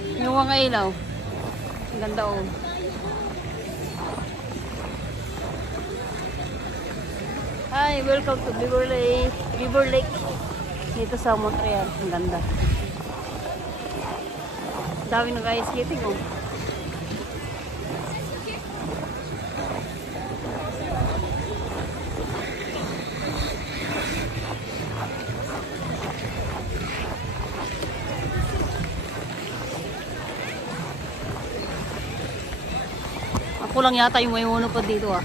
Yung mga ilaw. Ang ganda oh. Hi, welcome to Beaver Lake. Beaver Lake. Dito sa Montreal. Ang ganda. Dami na guys skating oh. Ako lang yata yung may uno pa dito ah.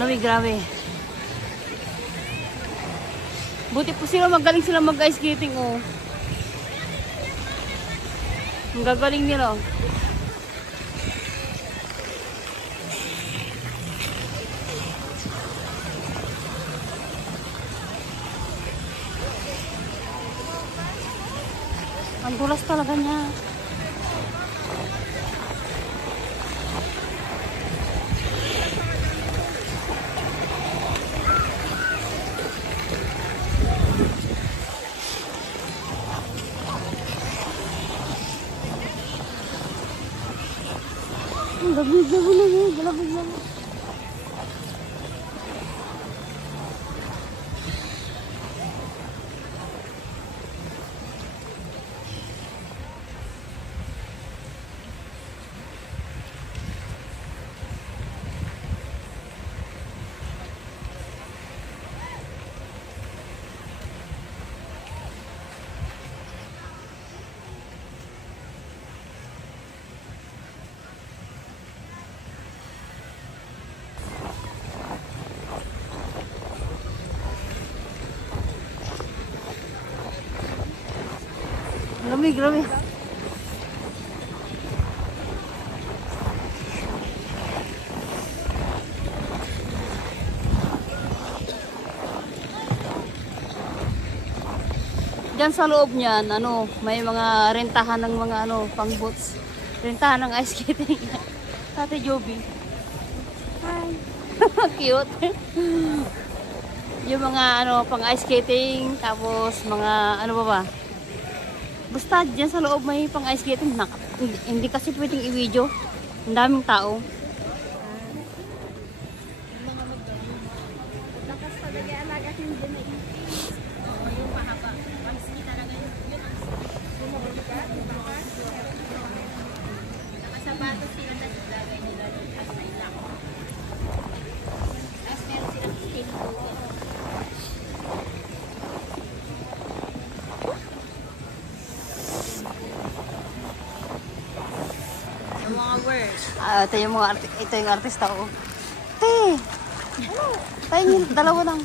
Lamig, grabe. Buti po sila, magaling sila mag-ice skating oh. Ang gagaling nila. Ang dulas talaga niya. Lamig na. Lamig, lamig. Diyan sa loob niyan, ano, may mga rentahan ng mga ano, pang boots. Rentahan ng ice skating. Tate Joby. Hi. Cute. Yung mga ano, pang ice skating, tapos mga ano ba? Basta dyan sa loob may pang ice skating. Hindi kasi pwedeng i-video. Ang daming tao. Ito yung mga ito yung artista ko. Te! Ano? Tayo yung dalawa lang.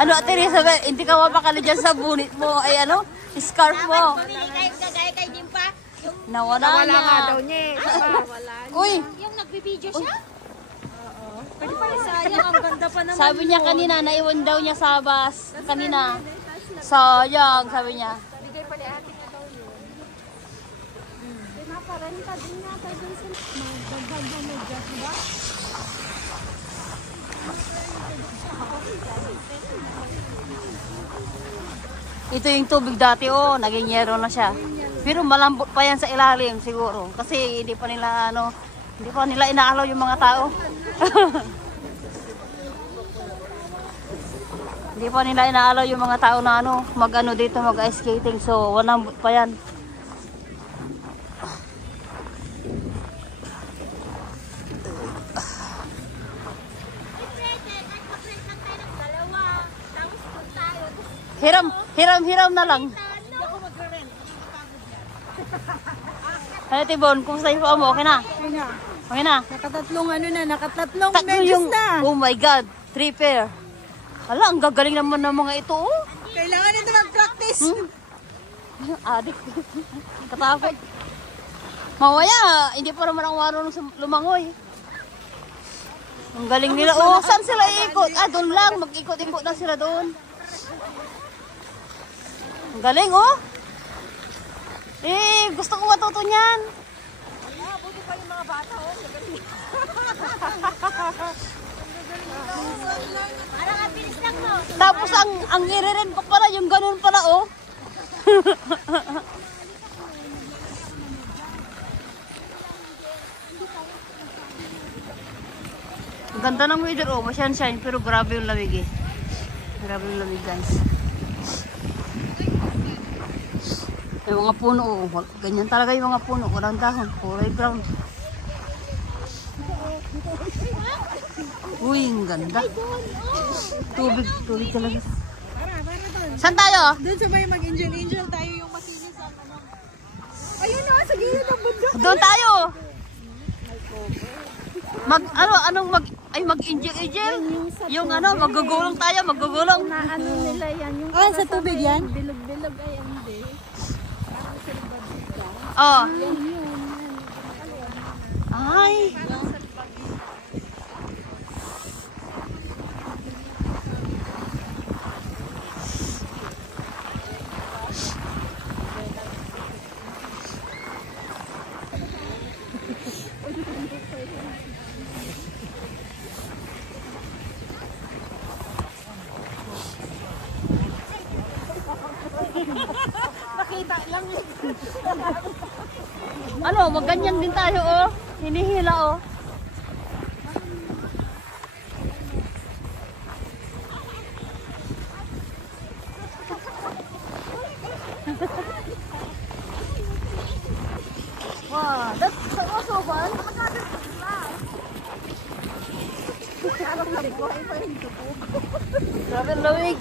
Ano ate Risa, hindi ka mapakali dyan sa bunit mo. Ay ano? Scarf mo. Pumili kayo kagaya kay Dimpa. Nawala nga daw niya eh. Wala. Uy! Yung nagbibideo siya? Oo. Pwede pala sayang. Ang ganda pa naman. Sabi niya kanina, naiwan daw niya sa bus. Kanina. Sayang, sabi niya. Bigay pa ni ate na daw yun. Pinaparenta din nga tayo dun sa magdagdag na medyas ba? Ito yung tubig dati, oh, naging yero na siya. Pero malambot pa yan sa ilalim siguro. Kasi hindi pa nila, ano, hindi pa nila inaalaw yung mga tao. Hindi pa nila inaalaw yung mga tao na, ano, mag-ano dito, mag-ice skating. So, malambot pa yan. Hiram na lang. Hindi ako magre-rent. Ano, Tibon, kumusta yung paa mo? Okay na? Okay na. Okay na? Nakatatlong ano na, nakatatlong Tatlo medyas yung, na. oh my God, 3 pair. Hala, ang gagaling naman ng mga ito, oh. Kailangan nito mag-practice. Adik. Katakot. Mamaya, hindi pa naman ako marunong lumangoy. Ang galing nila. Oh, saan sila iikot? Ah, doon lang. Mag-ikot-ikot na sila doon. Ang galing, oh. Eh, gusto ko matuto niyan. Buti pa yung mga bata, oh. Parang ang bilis lang Tapos ang iririn pa pala, yung ganun pala, oh. Ang ganda ng weather, oh. Masunshine, pero grabe yung lamig, eh. Grabe yung lamig, guys. Yung mga puno, oh. Ganyan talaga yung mga puno. Walang dahon. Kulay brown. Uy, ang ganda. Tubig talaga. Saan tayo? Doon sa may mag-angel tayo yung makinis ang ano. Ayun na, sa gilid ng bundok. Doon tayo. Mag-angel. Yung ano, maggugulong tayo, maggugulong. Na ano nila yan, yung Sa tubig yan? bilog-bilog ay hindi. Oh. Yan yun. Ay. Nakita lang. Ano, magganyan din tayo, oh. Hinihila, oh. Wow, that's also fun. Grabe ang lamig.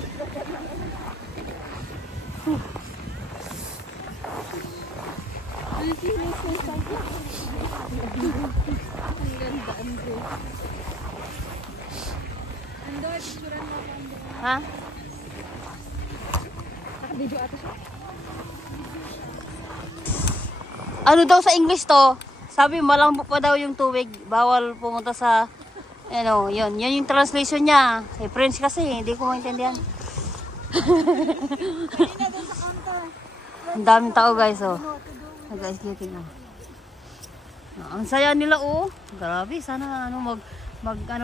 Ang ganda, Andre. Ando, picturean mo ako, Ando. Ha? Naka-video ata siya. Ano daw sa English to? Sabi malambot pa daw yung tubig. Bawal pumunta sa ano, yun yung translation niya. Eh, French kasi, hindi ko maintindihan. Ang daming tao, guys, oh. Guys, skating, oh. Ang saya nila, oh. Grabe, sana ano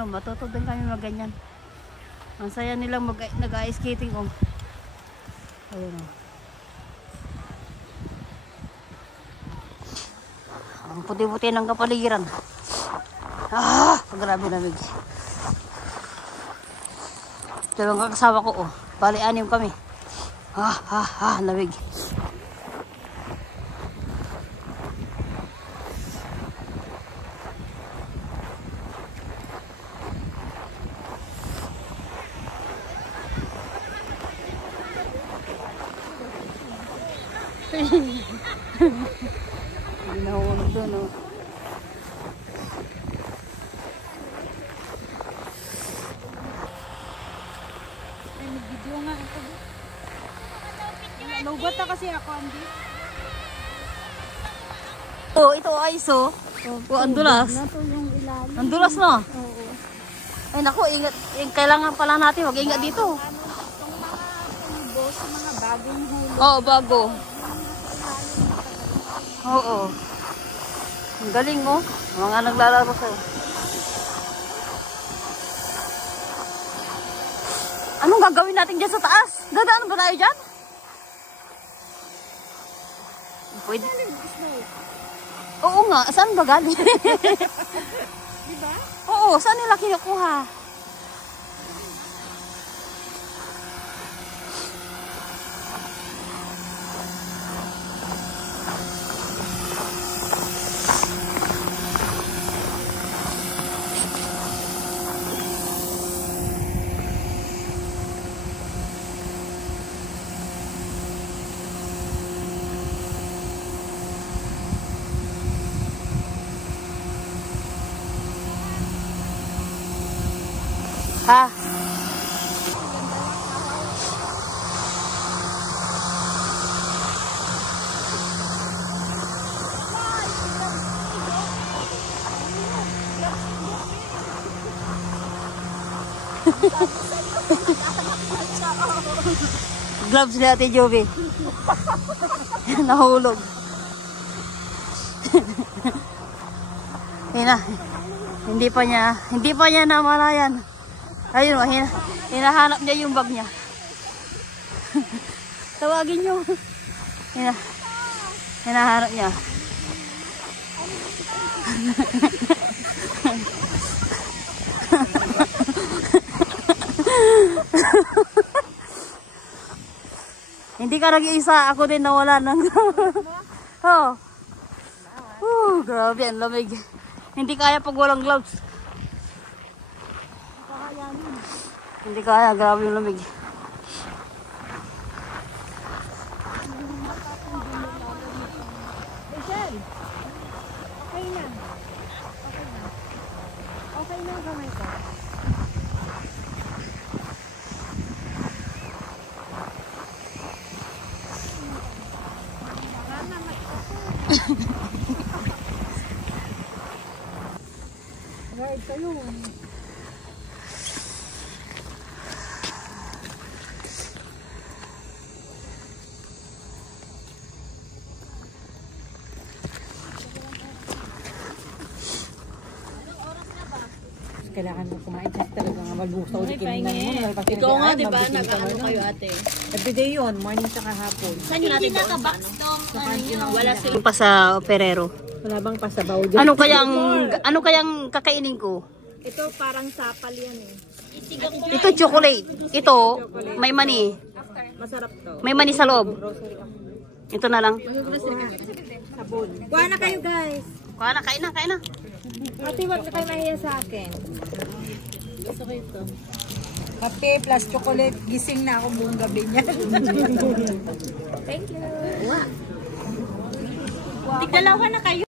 matuto din kami magganyan. Ang saya nilang nag-ice skating, oh. Ayun, oh. Ang puti-puti ng kapaligiran. Ah, grabe lamig. Ito lang kakasama ko, oh. Bali, 6 kami. Lamig. Hindi nahulog doon, oh. Ay, nag-video nga ako. Lubat na kasi ako, Andy. Oh, ito ice, oh. Oh, ang dulas. Na to yung ilalim. Ang dulas, no? Oo. Ay, naku, ingat. Kailangan pala natin mag-ingat dito. Ano, itong mga tubo sa mga bagong hulog. Oo, bago. Oo. Ang galing, oh. Mga naglalaro sa'yo. Anong gagawin natin dyan sa taas? Dadaan ba tayo dyan? Pwede. Oo nga. Saan ba galing? Diba? Oo, saan nila kinukuha? Ha? Gloves ni Ate Jovi. Nahulog. Hindi pa niya namalayan. Ayun, hinahanap niya yung bag niya. Tawagin niyo. Hinahanap niya. Hindi ka nag-iisa, ako din nawala ng oh. Grabe, ang lamig. Hindi kaya pag walang gloves. Hindi kaya, grabe yung lamig. Michelle, okay na. Okay na ang kamay ko. Guard kayo. Kailangan mo kumain kasi talaga nga malbusaw di kininan mo. Ikaw nga, di ba? Nag-ano kayo ate? Everyday yun, morning tsaka hapon. Saan yung natin naka-box tong wala silang pa sa Ferrero. Wala bang pasabaw dyan? Ano kayang kakainin ko? Ito parang sapal yan eh. Ito chocolate. Ito may mani. Masarap to. May mani sa loob. Ito na lang. Sabon. Kuha na kayo guys. Kuha na, kain na. Ate, wag na kayo mahiya sa akin. Kape plus chocolate, gising na ako buong gabi niyan. Thank you. Tigdalawa na kayo.